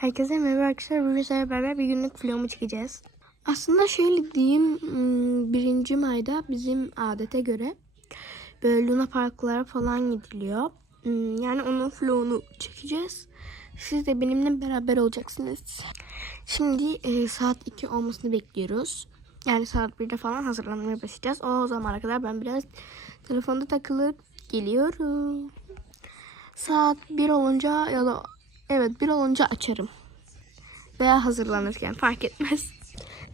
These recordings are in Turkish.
Herkese merhaba arkadaşlar. Bugün sizlerle beraber bir günlük vlogumu çekeceğiz. Aslında şöyle diyeyim, hmm, birinci May'da bizim adete göre böyle Luna Parklara falan gidiliyor. Hmm, Yani onun vlogunu çekeceğiz. Siz de benimle beraber olacaksınız. Şimdi e, saat 2 olmasını bekliyoruz. Yani saat 1'de falan hazırlanmaya başlayacağız. O zamana kadar ben biraz telefonda takılıp geliyorum. Saat 1 olunca ya da evet 1 olunca açarım. Veya hazırlanırken fark etmez.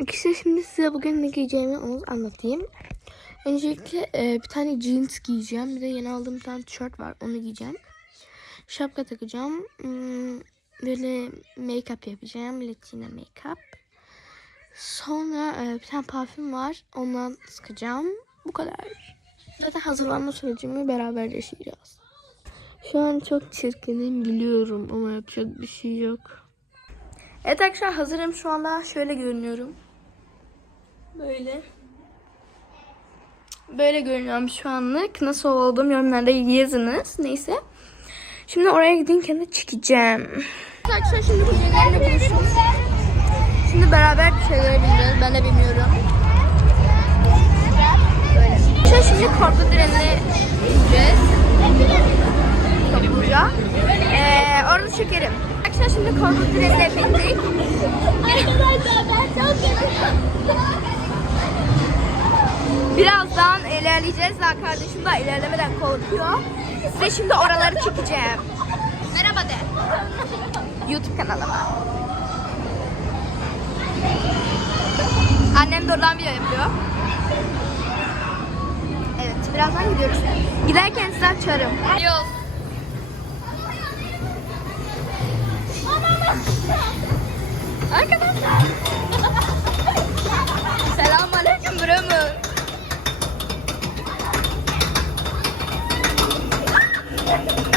Arkadaşlar şimdi size bugün ne giyeceğimi onu anlatayım. Öncelikle e, bir tane jeans giyeceğim. Bir de yeni aldığım bir tane tişört var. Onu giyeceğim. Şapka takacağım. Hmm, Böyle make-up yapacağım. Latina make-up. Sonra e, bir tane parfüm var. Ondan sıkacağım. Bu kadar. Zaten hazırlanma sürecimi beraber yaşayacağız. Şu an çok çirkinim biliyorum ama yapacak bir şey yok. Evet arkadaşlar hazırım şu anda şöyle görünüyorum. Böyle. Böyle görünüyorum şu anlık. Nasıl oldum yorumlarda yazınız. Neyse. Şimdi oraya gidince de çekeceğim. Arkadaşlar şimdi bu yerlerle buluşuyoruz. Şimdi beraber bir şeylere bineceğiz. Ben de bilmiyorum. Böyle. Şimdi, korku trenine bineceğiz. Topluca. Ee, orada çekerim. Arkadaşlar şimdi korku trenine bindik. Arkadaşlar ben çok Birazdan ilerleyeceğiz. Daha kardeşim daha ilerlemeden korkuyor. Size şimdi oraları çekeceğim. Merhaba de. YouTube kanalıma. Annem de oradan video yapıyor. Evet, birazdan gidiyoruz. Giderken size açarım. Yok. Arkadaşlar. Selamünaleyküm Bremur. ya.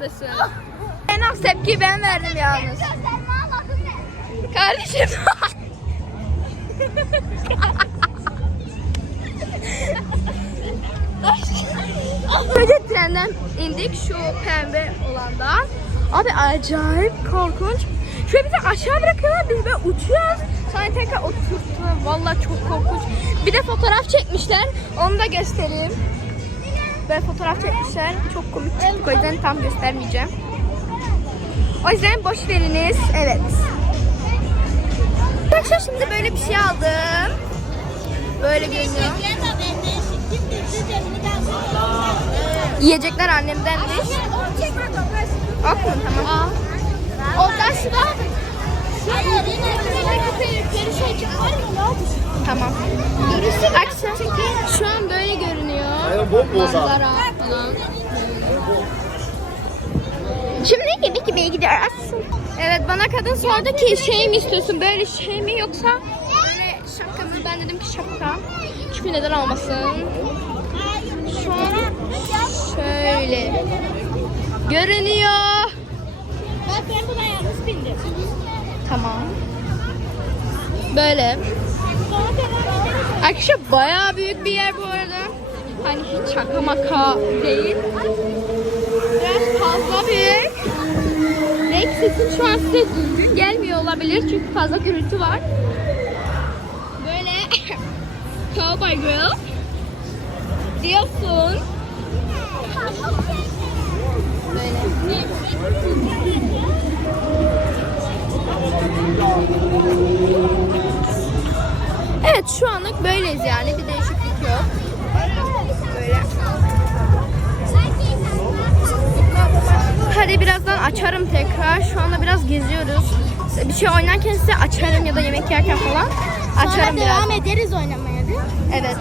Arkadaşlar. En az tepkiyi ben verdim yalnız. Kardeşim. Önce trenden indik şu pembe olandan. Abi acayip korkunç. Şöyle bizi aşağı bırakıyorlar biz böyle uçuyoruz. Sonra tekrar oturttular. Vallahi çok korkunç. Bir de fotoğraf çekmişler. Onu da göstereyim. Böyle fotoğraf çekmişler. Çok komik çıktık. O yüzden tam göstermeyeceğim. O yüzden boş veriniz. Evet. Arkadaşlar şimdi böyle bir şey aldım. Böyle görünüyor. Yiyecekler annemdenmiş. Ok mu? Tamam. Ondan şu da. Tamam. Akşam şu an böyle görünüyor. Manzara falan. Şimdi yemek yemeye gidiyoruz. Evet bana kadın sordu ki şey mi istiyorsun böyle şey mi yoksa böyle şapka mı? Ben dedim ki şapka. Çünkü neden olmasın? Şu an şöyle görünüyor. Bak ben buna yalnız bindim. Tamam. Böyle. Arkadaşlar bayağı büyük bir yer bu arada. Hani hiç şaka maka değil. Biraz fazla büyük. Belki sesim şu an size düzgün gelmiyor olabilir çünkü fazla gürültü var. Böyle Cowboy Girl diyorsun. Böyle. Evet şu anlık böyleyiz yani bir değişiklik yok. Hadi birazdan açarım tekrar. Şu anda biraz geziyoruz. Bir şey oynarken size açarım ya da yemek yerken falan açarım biraz. devam ederiz oynamaya değil mi? Evet.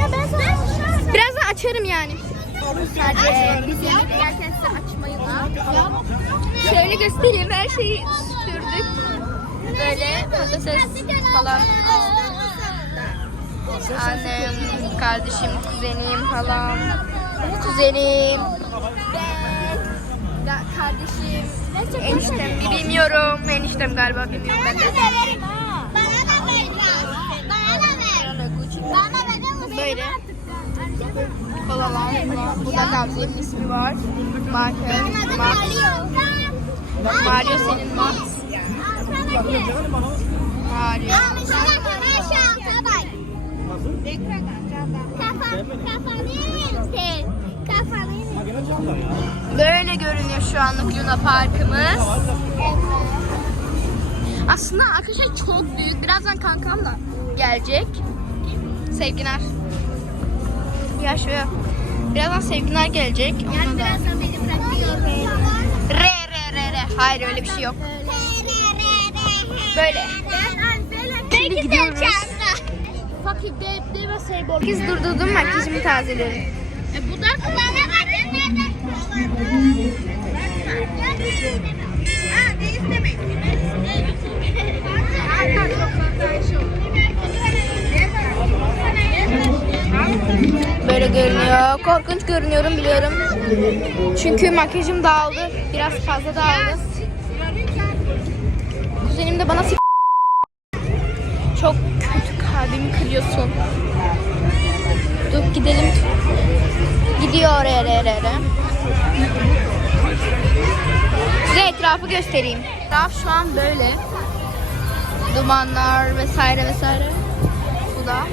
Ya ben sana Birazdan açarım yani. Ee, biz yemek yerken size açmayı. Şöyle göstereyim her şeyi sürdük. Böyle patates falan. Annem, kardeşim, kuzenim, halam, kuzenim, kardeşim, eniştem bilmiyorum, eniştem galiba bilmiyorum ben de. ha. Bana da ver. Bana da ver. Bana da ver. Böyle. Kolalar. Bu da Gamze'nin ismi var. Marker. Max. Mario senin Max. Mario. Böyle görünüyor şu anlık Luna Parkımız. Aslında arkadaşlar çok büyük. Birazdan kankam da gelecek. Sevgiler. Ya şöyle. Birazdan sevgiler gelecek. Onunla da... Re re re re. Hayır öyle bir şey yok. Böyle. Şimdi gidiyoruz. Biz durdurdum makyajımı tazelerim. E bu da bana Ha, ne istemek? Böyle görünüyor. Korkunç görünüyorum biliyorum. Çünkü makyajım dağıldı. Biraz fazla dağıldı. Kuzenim de bana Çok kötü kalbimi kırıyorsun. Dur gidelim. Gidiyor re re re. Size etrafı göstereyim. Etraf şu an böyle. Dumanlar vesaire vesaire. Bu da.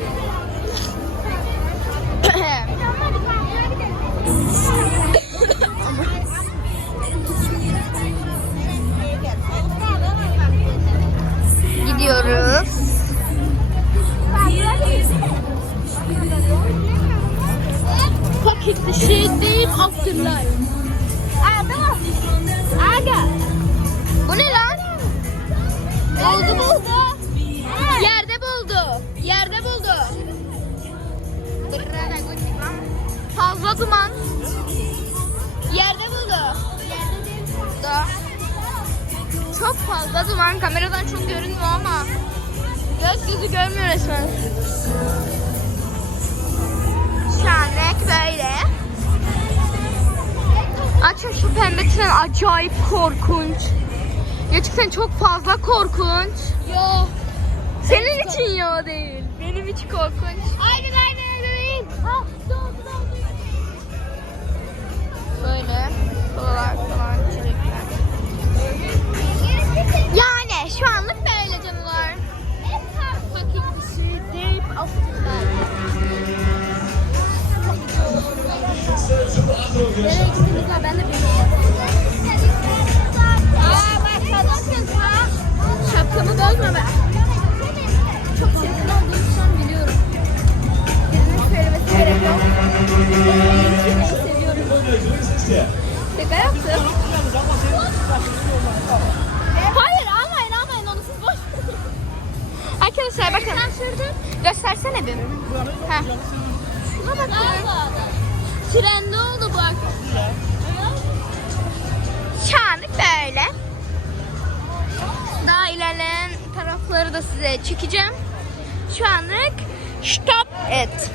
Açın şu pembe tren acayip korkunç. Gerçekten çok fazla korkunç. Yo. Senin için ya değil. Benim için korkunç. Aynen aynen aynen. Ha doğdu doğdu. Böyle kolalar falan çilekler. Yani şu anlık böyle canlılar. Nereye gittiniz ya ben de bilmiyorum. Aa bak kazanıyorsun Şapkamı bozma be. Çok çirkin olduğunu şu an biliyorum. Birinin söylemesi gerek yok. Seviyorum. Şaka yaptım. Hayır almayın almayın onu siz boş. Arkadaşlar bakın. Göstersene bir. Heh. Şuna bakın. Trende oldu bak. Şu anlık böyle. Daha ilerleyen tarafları da size çekeceğim. Şu anlık stop et.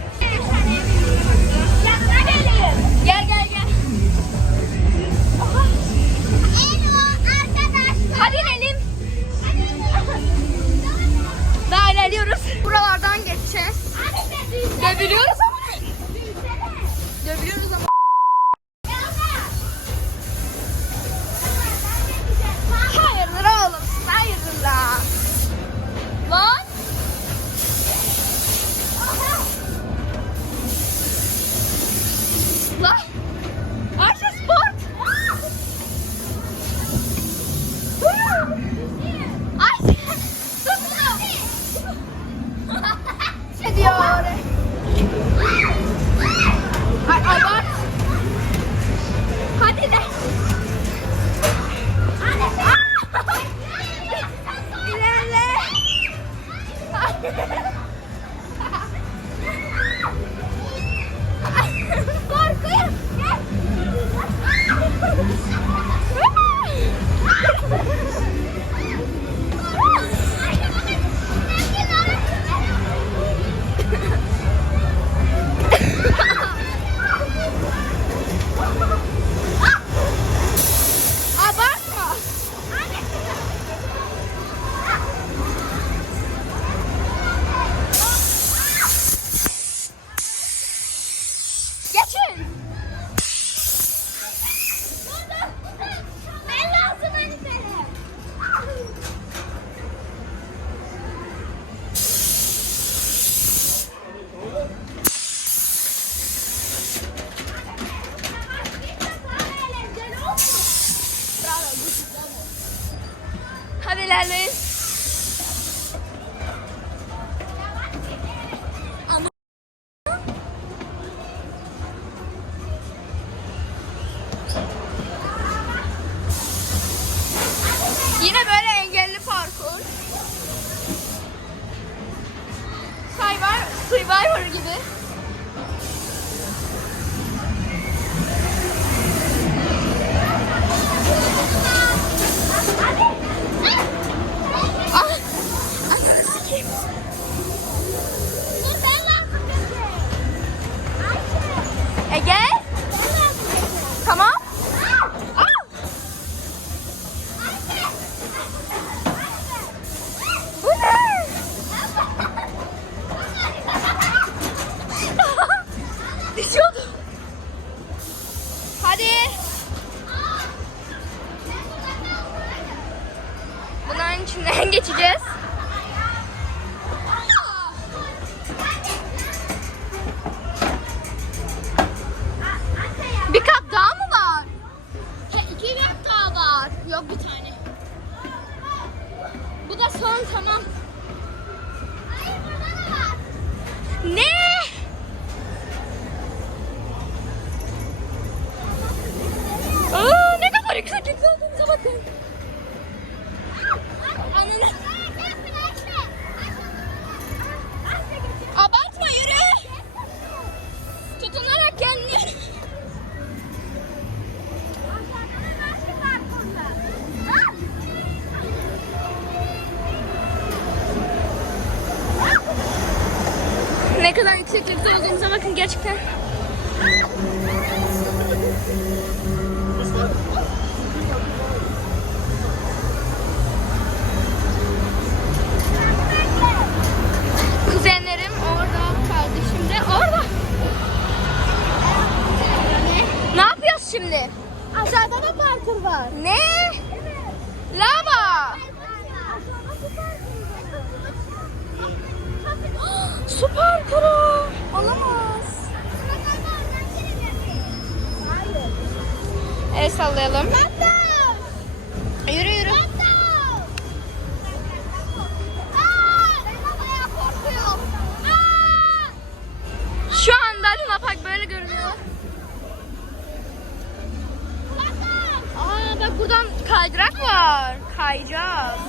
Kaydırak var. Kayacağız.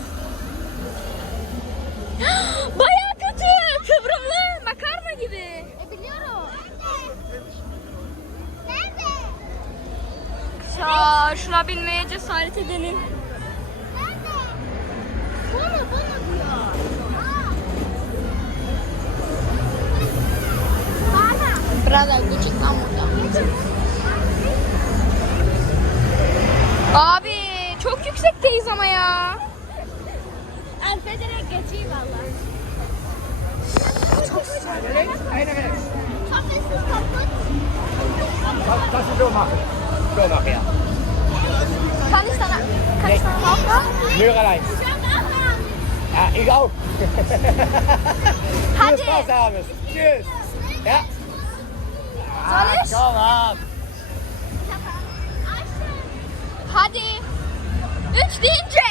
Baya kötü. Kıvrımlı. Makarna gibi. E biliyorum. Nerede? Ya şuna binmeye cesaret edelim. Nerede? Bunu bunu diyor. Bana. Brother gıcık lan burada. Abi yüksekteyiz ama ya. Alpe direkt geçeyim valla. Çok Kafesiz kaput. Das, das ist so machen. So nachher. Kan ich sana, kan ich sana helfen? Mürerlein. Ja, ich auch. Hadi. Viel Spaß, Abend. Tschüss. Ja. Soll ich? Komm ab. Hadi. Üç deyince.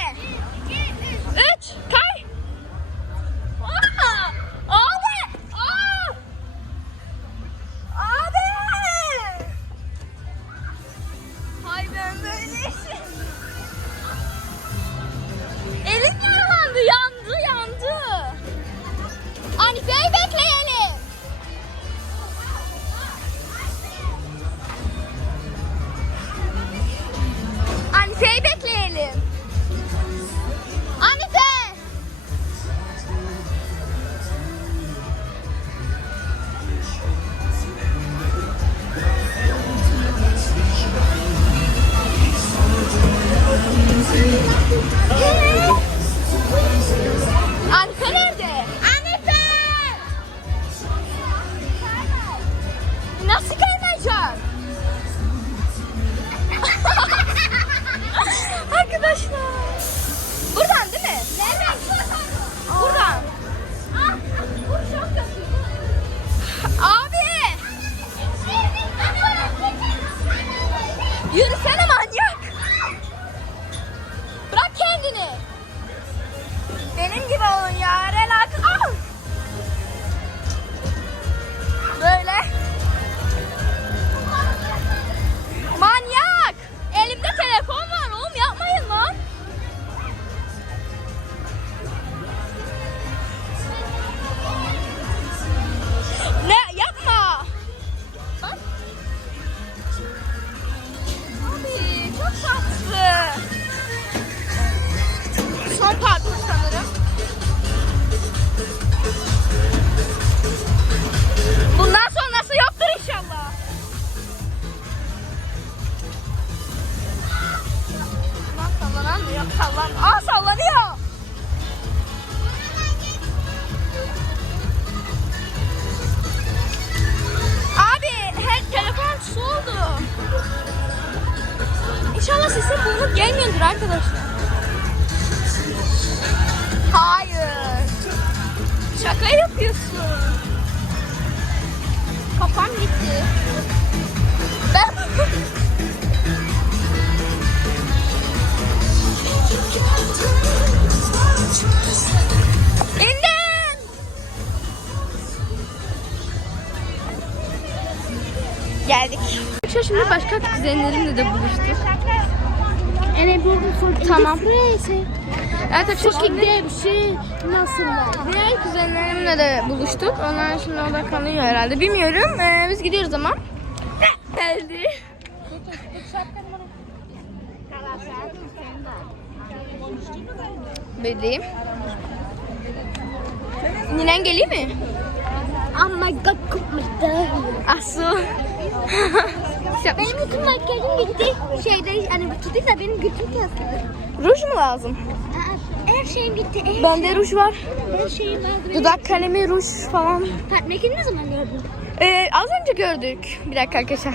Üç. Kay. Abi. Abi. Hay ben böyle işim. İnşallah sesim bulunup gelmiyordur arkadaşlar. Hayır. Şaka yapıyorsun. Kafam gitti. Ben... İndim. Geldik. Şimdi başka kuzenlerimle de buluştuk. Ene buldum. Tamam. Evet arkadaşlar şimdi bir şey. Nasıl? diğer kuzenlerimle de buluştuk. Onlar şimdi orada kalıyor herhalde. Bilmiyorum. Ee, biz gidiyoruz ama. Geldi. Bebeğim. Ninen geliyor mi? Oh my god kopmadı. Asu. Benim bütün makyajım gitti. Şeyde hani bitirdik de benim götüm kesdi. Ruj mu lazım? Her şeyim gitti. Her, Bende ruj var. her şeyim vardı. Dudak kalemi, ruj falan. Fatma'yı ne zaman gördün? Ee, az önce gördük. Bir dakika arkadaşlar.